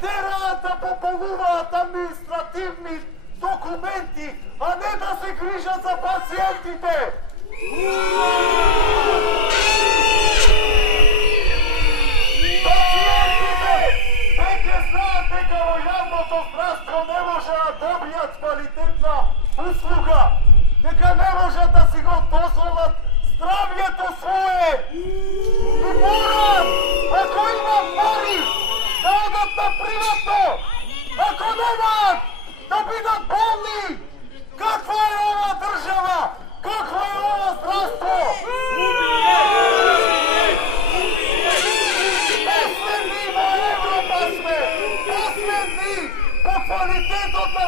Терата попълнуват административни документи, а не да се грижат за пациентите! Пациентите веќе знаат дека во јавното здравство не може да добијат квалитетна услуга, дека не можат да си го дозволат здравјето свое! И морат, ако имат пари, да одат на приватно! Ако немат, да бидат болни! Каква е ова држава? Какво е ова здравство? Последни во Европа сме! Последни по квалитетот на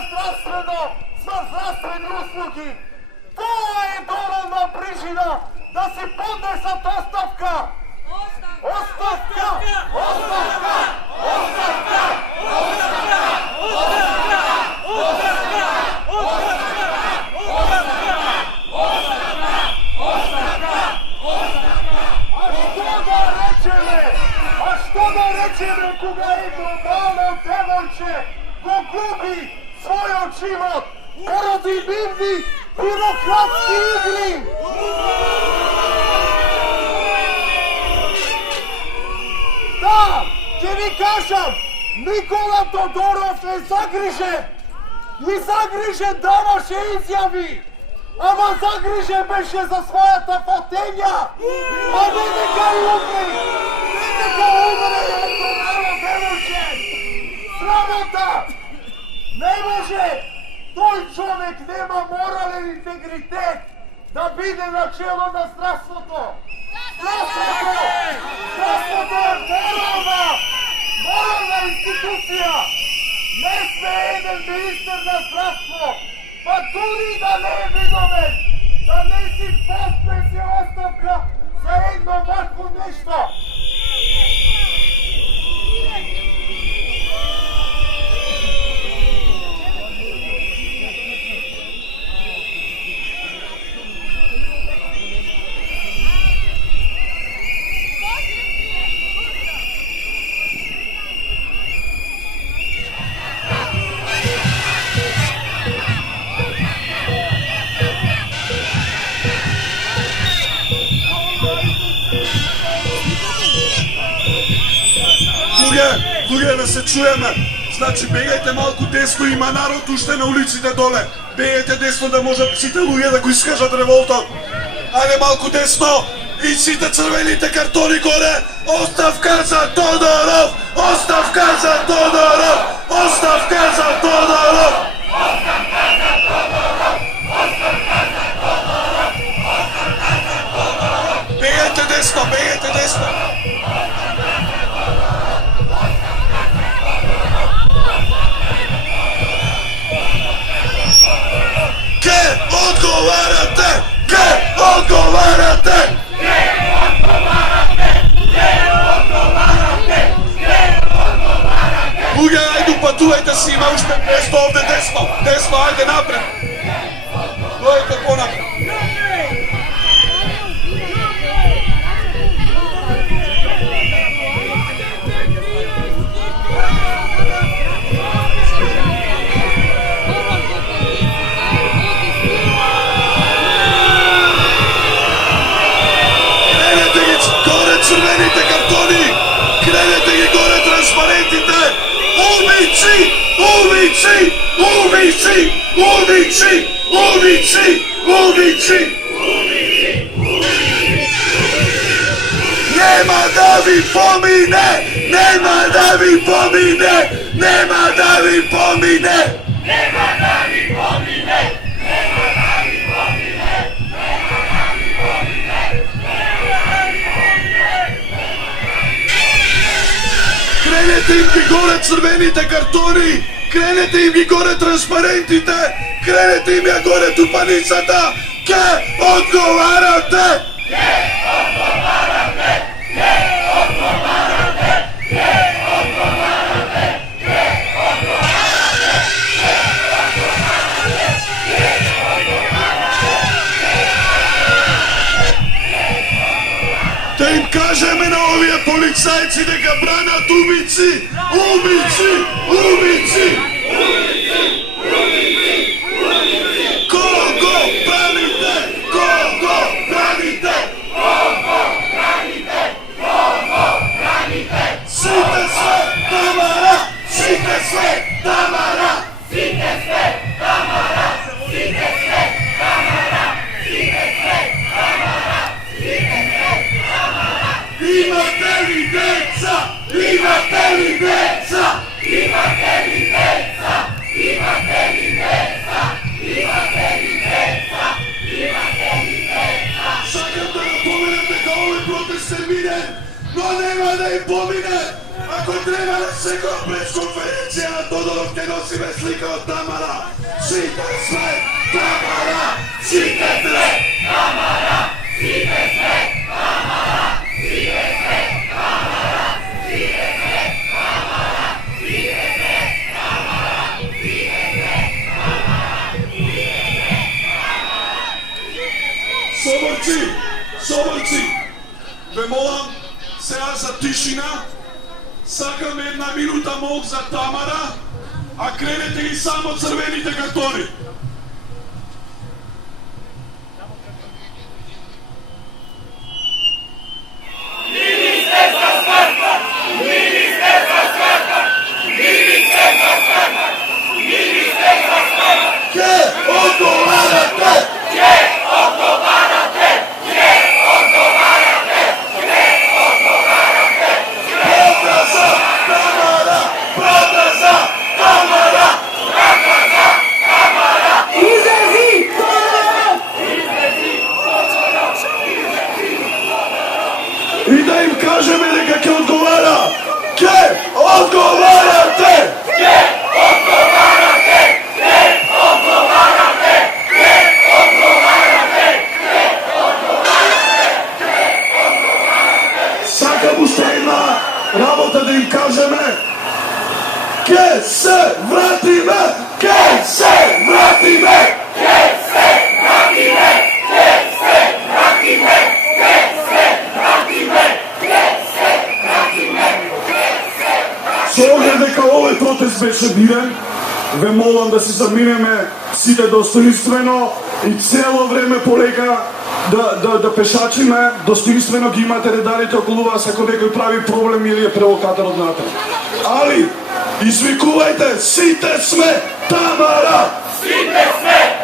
здравствени услуги! Тоа е доволна причина да си поднесат оставка! Оставка! Оставка! Оставка! Оставка! А што да речеме кога е глобално девојче го губи својот живот поради бивни бюрократски игри? Да, ќе ви кажам, Никола Тодоров е загрижен и загрижен даваше изјави, ама загрижен беше за својата фотења, а не дека умре, не дека умре ето мало девојче. Срамота! Не може, тој човек нема морален интегритет да биде начело на здравството. Здравството е морална институција. Не сме еден министер на здравство, па дури да не е виновен, да не си поднесе оставка за едно вакво нешто. Луѓе, да се чуеме. Значи, бегајте малку десно, има народ уште на улиците доле. Бегајте десно да можат сите луѓе да го искажат револтот. Ајде малку десно и сите црвените картони горе. Оставка за Тодоров! Оставка за Тодоров! Оставка за Тодоров! Оставка за Тодоров! Оставка за Тодоров! Оставка за Тодоров! Бегајте десно, бегајте десно! патувајте си, има уште место овде десно. Десно, ајде напред. Дојдете понапред. Црвените картони! Кренете ги горе транспарентите! Убийци! Убийци! Убийци! Убийци! Убийци! Убийци! Нема да ви помине! Нема да ви помине! Нема да ви помине! Нема да ви помине! Кренете им ги горе црвените картони, кренете им ги горе транспарентите, кренете им ја горе тупаницата, ке одговарате! Ке одговарате! Ке одговарате! Ке одговарате! Ке одговарате! Да им кажеме на овие полицајци дека бранат убици! Убици! Убици! Кого браните? Кого браните? Кого браните? Кого браните? Сите сме Тамара! Сите сме Тамара! Сите сме Тамара! Сите сме Тамара! Сите сме Тамара! Сите сме Тамара! Имате ли деца? Имате ли деца? Имате ли деца? Имате ли деца? Имате ли деца? Имате ли деца? Сакам да напоменам дека овој протест е мирен, но нема да им помине. Ако треба на секоја пресконференција на Тодоров ќе носиме слика од Тамара. Сите сме Тамара! Сите сме Тамара! Сите сме Тамара! Сите сме Тамара! Сите сме Тамара! Сите сме Тамара! Сите сме Тамара! Соборци! Соборци! Ве молам сега за тишина. Сакам една минута мок за Тамара, а кренете ги само црвените картони. И да им кажеме дека ќе одговара. Ќе одговарате! Ќе одговарате! Ќе одговарате! Ќе одговарате! Ќе одговарате! Ќе одговарате! Сакам уште една работа да им кажеме. Ќе се вратиме! Ќе се вратиме! Ќе се вратиме! Ќе се вратиме! Ќе се вратиме! Ќе се вратиме! Со оглед дека овој протест беше мирен, ве молам да се заминеме сите достоинствено и цело време полека да пешачиме, достоинствено ги имате редарите околу вас ако некој прави проблем или е провокатор однатре. Али, извикувајте, сите сме Тамара! Сите сме